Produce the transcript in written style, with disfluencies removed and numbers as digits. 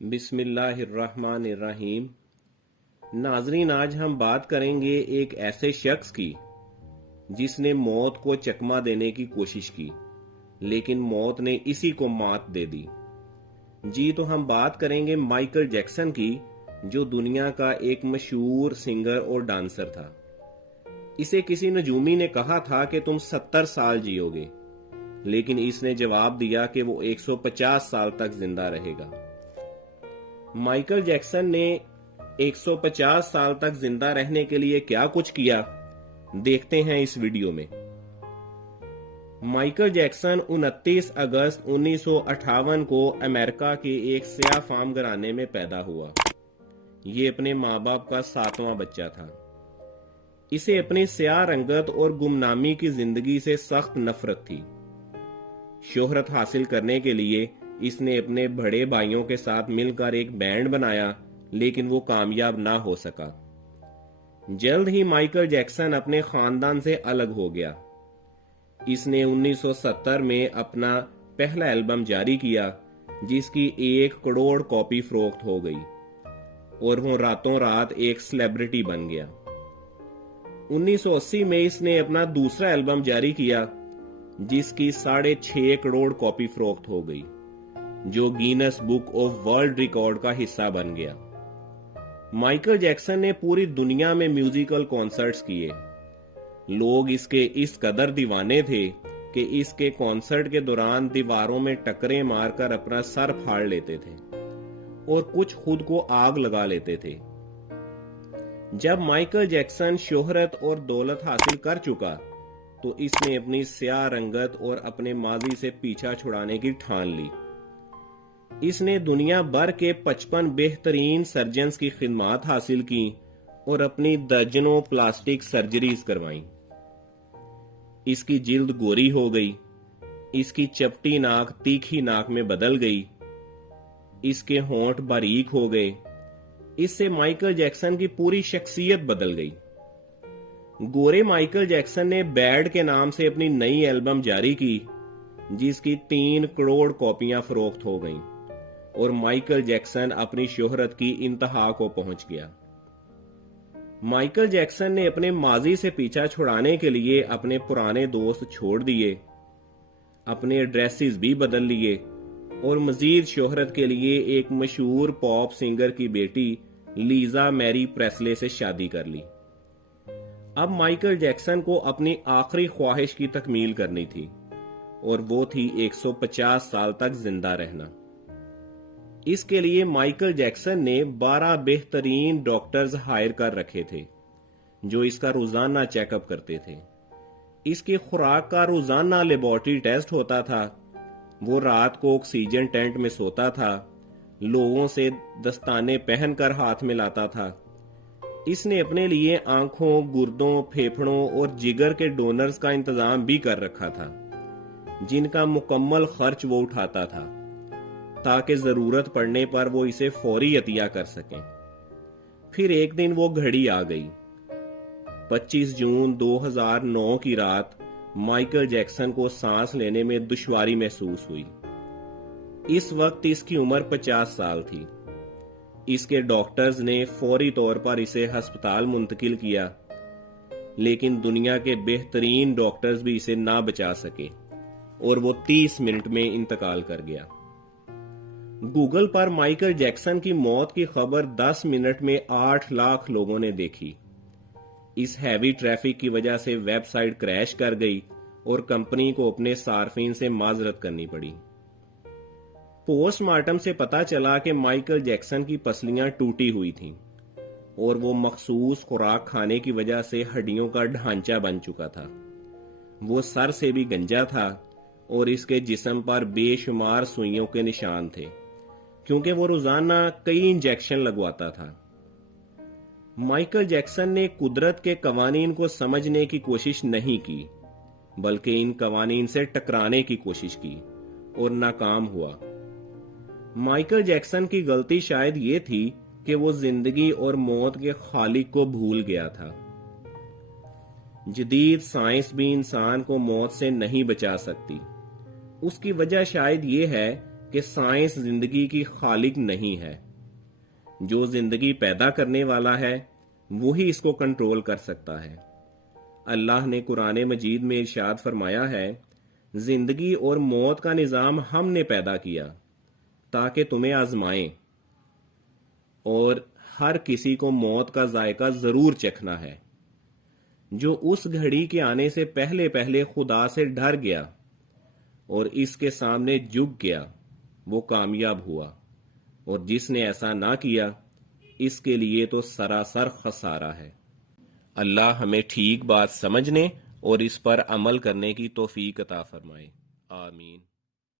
بسم اللہ الرحمن الرحیم۔ ناظرین، آج ہم بات کریں گے ایک ایسے شخص کی جس نے موت کو چکما دینے کی کوشش کی لیکن موت نے اسی کو مات دے دی۔ جی تو ہم بات کریں گے مائیکل جیکسن کی، جو دنیا کا ایک مشہور سنگر اور ڈانسر تھا۔ اسے کسی نجومی نے کہا تھا کہ تم 70 سال جیو گے، لیکن اس نے جواب دیا کہ وہ 150 سال تک زندہ رہے گا۔ مائیکل جیکسن نے 150 سال تک زندہ رہنے کے لیے کیا کچھ کیا، دیکھتے ہیں اس ویڈیو میں۔ مائیکل جیکسن 29 اگست 1958 کو امریکہ کے ایک سیاہ فام گھرانے میں پیدا ہوا۔ یہ اپنے ماں باپ کا 7واں بچہ تھا۔ اسے اپنی سیاہ رنگت اور گمنامی کی زندگی سے سخت نفرت تھی۔ شہرت حاصل کرنے کے لیے اس نے اپنے بڑے بھائیوں کے ساتھ مل کر ایک بینڈ بنایا، لیکن وہ کامیاب نہ ہو سکا۔ جلد ہی مائیکل جیکسن اپنے خاندان سے الگ ہو گیا۔ اس نے 1970 میں اپنا پہلا البم جاری کیا، جس کی 1 کروڑ کاپی فروخت ہو گئی اور وہ راتوں رات ایک سیلیبریٹی بن گیا۔ 1980 میں اس نے اپنا دوسرا البم جاری کیا، جس کی 6.5 کروڑ کاپی فروخت ہو گئی، جو grains book of world record کا حصہ بن گیا۔ مائیکل جیکسن نے پوری دنیا میں میوزیکل کانسرٹس کیے۔ لوگ اس کے اس قدر دیوانے تھے کہ اس کے کانسرٹ کے دوران دیواروں میں ٹکریں مار کر اپنا سر پھاڑ لیتے تھے اور کچھ خود کو آگ لگا لیتے تھے۔ جب مائیکل جیکسن شہرت اور دولت حاصل کر چکا تو اس نے اپنی سیاہ رنگت اور اپنے ماضی سے پیچھا چھڑانے کی ٹھان لی۔ اس نے دنیا بھر کے 55 بہترین سرجنز کی خدمات حاصل کی اور اپنی درجنوں پلاسٹک سرجریز کروائیں۔ اس کی جلد گوری ہو گئی، اس کی چپٹی ناک تیکھی ناک میں بدل گئی، اس کے ہونٹ باریک ہو گئے۔ اس سے مائیکل جیکسن کی پوری شخصیت بدل گئی۔ گورے مائیکل جیکسن نے بیڈ کے نام سے اپنی نئی البم جاری کی، جس کی 3 کروڑ کاپیاں فروخت ہو گئیں اور مائیکل جیکسن اپنی شہرت کی انتہا کو پہنچ گیا۔ مائیکل جیکسن نے اپنے ماضی سے پیچھا چھڑانے کے لیے اپنے پرانے دوست چھوڑ دیے، اپنے ایڈریسز بھی بدل لیے اور مزید شہرت کے لیے ایک مشہور پاپ سنگر کی بیٹی لیزا میری پریسلے سے شادی کر لی۔ اب مائیکل جیکسن کو اپنی آخری خواہش کی تکمیل کرنی تھی، اور وہ تھی 150 سال تک زندہ رہنا۔ اس کے لیے مائیکل جیکسن نے 12 بہترین ڈاکٹرز ہائر کر رکھے تھے، جو اس کا روزانہ چیک اپ کرتے تھے۔ اس کی خوراک کا روزانہ لیبارٹری ٹیسٹ ہوتا تھا۔ وہ رات کو آکسیجن ٹینٹ میں سوتا تھا، لوگوں سے دستانے پہن کر ہاتھ ملاتا تھا۔ اس نے اپنے لیے آنکھوں، گردوں، پھیپھڑوں اور جگر کے ڈونرز کا انتظام بھی کر رکھا تھا، جن کا مکمل خرچ وہ اٹھاتا تھا تاکہ ضرورت پڑنے پر وہ اسے فوری عطیہ کر سکیں۔ پھر ایک دن وہ گھڑی آ گئی۔ 25 جون 2009 کی رات مائیکل جیکسن کو سانس لینے میں دشواری محسوس ہوئی۔ اس وقت اس کی عمر 50 سال تھی۔ اس کے ڈاکٹرز نے فوری طور پر اسے ہسپتال منتقل کیا، لیکن دنیا کے بہترین ڈاکٹرز بھی اسے نہ بچا سکے اور وہ 30 منٹ میں انتقال کر گیا۔ گوگل پر مائیکل جیکسن کی موت کی خبر 10 منٹ میں 8 لاکھ لوگوں نے دیکھی۔ اس ہیوی ٹریفک کی وجہ سے ویب سائٹ کریش کر گئی اور کمپنی کو اپنے صارفین سے معذرت کرنی پڑی۔ پوسٹ مارٹم سے پتا چلا کہ مائیکل جیکسن کی پسلیاں ٹوٹی ہوئی تھیں اور وہ مخصوص خوراک کھانے کی وجہ سے ہڈیوں کا ڈھانچہ بن چکا تھا۔ وہ سر سے بھی گنجا تھا اور اس کے جسم پر بے شمار سوئیوں کے نشان تھے، کیونکہ وہ روزانہ کئی انجیکشن لگواتا تھا۔ مائیکل جیکسن نے قدرت کے قوانین کو سمجھنے کی کوشش نہیں کی، بلکہ ان قوانین سے ٹکرانے کی کوشش کی اور ناکام ہوا۔ مائیکل جیکسن کی غلطی شاید یہ تھی کہ وہ زندگی اور موت کے خالق کو بھول گیا تھا۔ جدید سائنس بھی انسان کو موت سے نہیں بچا سکتی۔ اس کی وجہ شاید یہ ہے کہ کہ سائنس زندگی کی خالق نہیں ہے. جو زندگی پیدا کرنے والا ہے وہی اس کو کنٹرول کر سکتا ہے. اللہ نے قرآن مجید میں ارشاد فرمایا ہے، زندگی اور موت کا نظام ہم نے پیدا کیا تاکہ تمہیں آزمائیں، اور ہر کسی کو موت کا ذائقہ ضرور چکھنا ہے. جو اس گھڑی کے آنے سے پہلے پہلے خدا سے ڈر گیا اور اس کے سامنے جھک گیا وہ کامیاب ہوا، اور جس نے ایسا نہ کیا اس کے لیے تو سراسر خسارہ ہے. اللہ ہمیں ٹھیک بات سمجھنے اور اس پر عمل کرنے کی توفیق عطا فرمائے. آمین.